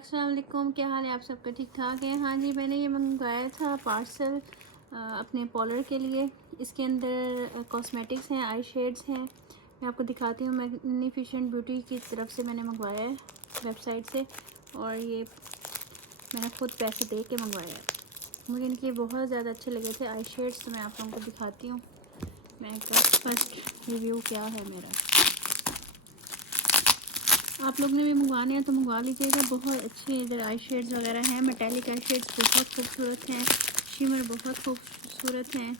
अस्सलाम वालेकुम, क्या हाल है आप सबका? ठीक ठाक है। हाँ जी, मैंने ये मंगवाया था पार्सल अपने पॉलर के लिए। इसके अंदर कॉस्मेटिक्स हैं, आई शेड्स हैं। मैं आपको दिखाती हूँ। मैग्निफिसेंट ब्यूटी की तरफ से मैंने मंगवाया है, वेबसाइट से। और ये मैंने ख़ुद पैसे दे के मंगवाया है। मुझे इनके बहुत ज़्यादा अच्छे लगे थे आई शेड्स, तो मैं आप लोगों को दिखाती हूँ। मैं फर्स्ट रिव्यू क्या है मेरा। आप लोग ने भी मंगवाने हैं तो मंगवा लीजिएगा। बहुत अच्छी इधर आई शेड्स वगैरह हैं। मेटालिक आई शेड्स बहुत खूबसूरत हैं। शिमर बहुत खूबसूरत हैं।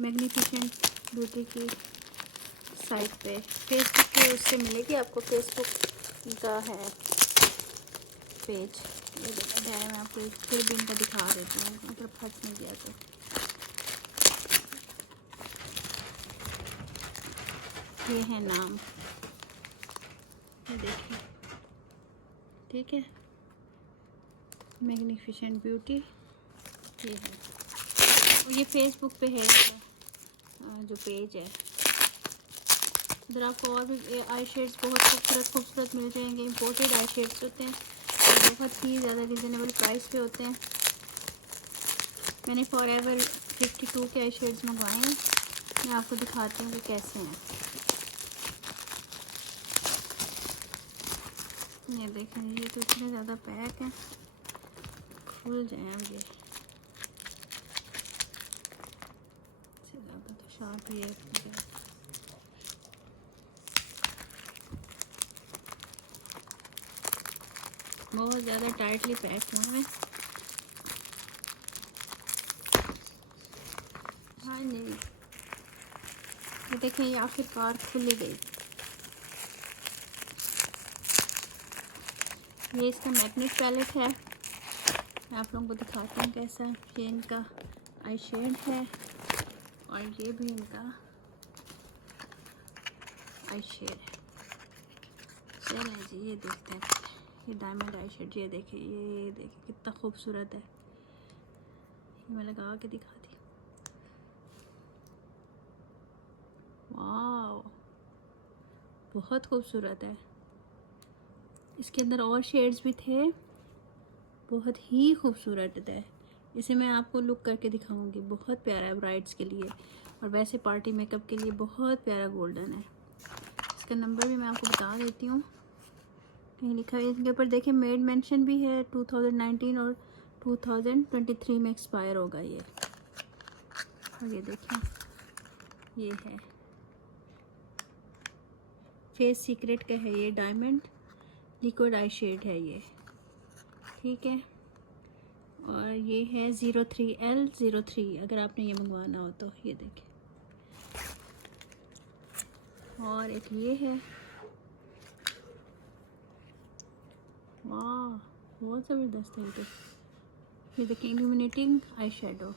मैग्निफिसेंट ब्यूटी की साइट पे फेसबुक पे उससे मिलेगी आपको। फेसबुक का है पेज। ये देखा है, मैं आपको फिर भी इनका दिखा देती हूँ अगर फंस नहीं गया तो। ये है नाम, ये देखिए, ठीक है। मैग्निफिसेंट ब्यूटी ये है, और ये फेसबुक पे है जो पेज है। इधर आपको और भी आई शेड्स बहुत खूबसूरत मिल जाएंगे। इम्पोर्टेड आई शेड्स होते हैं, बहुत ही ज़्यादा रिजनेबल प्राइस पे होते हैं। मैंने फॉरएवर 52 के आई शेड्स मंगवाए हैं। मैं आपको दिखाती हूँ कि कैसे हैं। ये देखें, ये तो इतने ज़्यादा पैक हैं, खुल जाए अब ये ज़्यादा तो शार्प ही है। बहुत ज़्यादा टाइटली पैक हुए हैं। हाँ जी, ये देखें, ये आखिरकार खुल गई। ये इसका मैग्नेट पैलेट है। मैं आप लोगों को दिखाती हूँ कैसा। ये इनका आई शेड है और ये भी इनका आई शेड है। चलें जी, ये देखते हैं। ये डायमंड आई शेड, ये देखिए, ये देखिए कितना खूबसूरत है। ये मैं लगा के दिखाती हूँ। वाह, बहुत खूबसूरत है। इसके अंदर और शेड्स भी थे, बहुत ही खूबसूरत है। इसे मैं आपको लुक करके दिखाऊंगी। बहुत प्यारा है ब्राइड्स के लिए, और वैसे पार्टी मेकअप के लिए बहुत प्यारा गोल्डन है। इसका नंबर भी मैं आपको बता देती हूँ, कहीं लिखा है इसके ऊपर। देखिए, मेड मेंशन भी है। 2019 और 2023 में एक्सपायर होगा ये। और ये देखें, ये है फेस सीक्रेट का है। ये डायमंड लिक्विड आई शेड है ये, ठीक है। और ये है 03L03, अगर आपने ये मंगवाना हो तो। ये देखिए, और एक ये है। वाह, बहुत ज़बरदस्त है ये देखिए, इल्यूमिनेटिंग आई शेडो,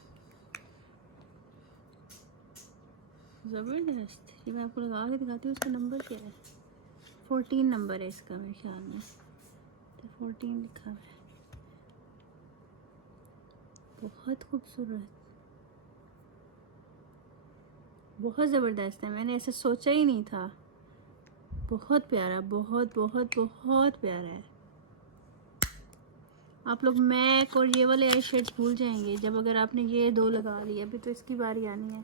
ज़बरदस्त। ये मैं आपको लगा के दिखाती हूँ। इसका नंबर क्या है? 14 नंबर है इसका मेरे ख्याल में, तो 14 लिखा हुआ है। बहुत खूबसूरत, बहुत ज़बरदस्त है। मैंने ऐसे सोचा ही नहीं था। बहुत प्यारा, बहुत बहुत बहुत प्यारा है। आप लोग मैक और ये वाले आई शेड्स भूल जाएंगे जब अगर आपने ये दो लगा लिया। अभी तो इसकी बारी आनी है।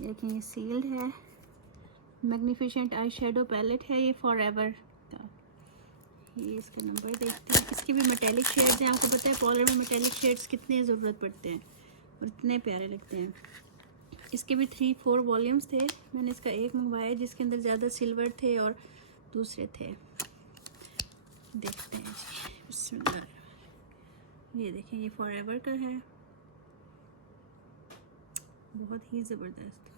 देखिए, ये सील्ड है। मैग्निफिसेंट आई शेडो पैलेट है ये, फॉरएवर का। ये इसका नंबर देखते हैं। इसके भी मेटेलिक शेड्स हैं। आपको पता है पॉलर में मेटेलिक शेड्स कितने ज़रूरत पड़ते हैं और इतने प्यारे लगते हैं। इसके भी 3-4 वॉल्यूम्स थे। मैंने इसका एक मंगवाया जिसके अंदर ज़्यादा सिल्वर थे और दूसरे थे। देखते हैं जी, बिस्मिल्लाह। ये देखिए, ये फॉरएवर का है। बहुत ही ज़बरदस्त।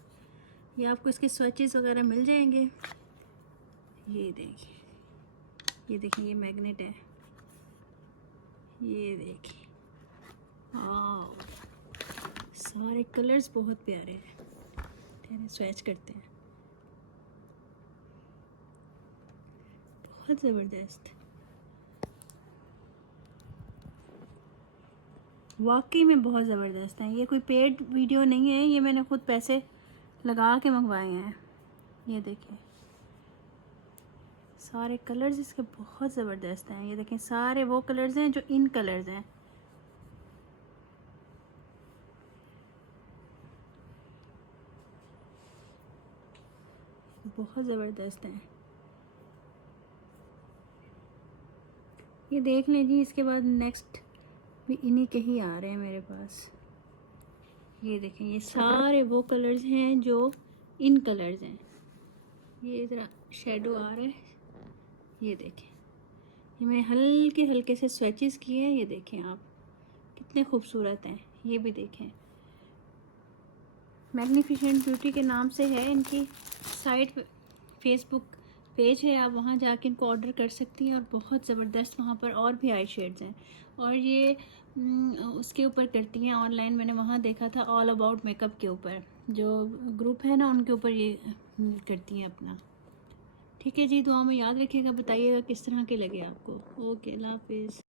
ये आपको इसके स्वैचेस वगैरह मिल जाएंगे। ये देखिए, ये देखिए, ये मैग्नेट है। ये देखिए, वाह, सारे कलर्स बहुत प्यारे हैं। चलिए स्वैच करते हैं। बहुत ज़बरदस्त, वाकई में बहुत ज़बरदस्त है। ये कोई पेड वीडियो नहीं है, ये मैंने खुद पैसे लगा के मंगवाए हैं। ये देखिए, सारे कलर्स इसके बहुत ज़बरदस्त हैं। ये देखें सारे वो कलर्स हैं जो इन कलर्स हैं। बहुत ज़बरदस्त हैं। ये देख लें जी। इसके बाद नेक्स्ट भी इन्हीं के ही आ रहे हैं मेरे पास। ये देखें ये सारे वो कलर्स हैं जो इन कलर्स हैं। ये ज़रा शेडो आ रहा है, ये देखें। ये मैंने हल्के हल्के से स्वेचेस किए हैं। ये देखें आप कितने खूबसूरत हैं। ये भी देखें, मैग्निफिसेंट ब्यूटी के नाम से है इनकी साइट, फेसबुक पेज है। आप वहाँ जाके इनको ऑर्डर कर सकती हैं और बहुत ज़बरदस्त वहाँ पर और भी आई शेड्स हैं। और ये उसके ऊपर करती हैं ऑनलाइन, मैंने वहाँ देखा था ऑल अबाउट मेकअप के ऊपर, जो ग्रुप है ना उनके ऊपर ये करती हैं अपना। ठीक है जी, दुआ में याद रखिएगा, बताइएगा किस तरह के लगे आपको। ओके, अल्लाह हाफिज़।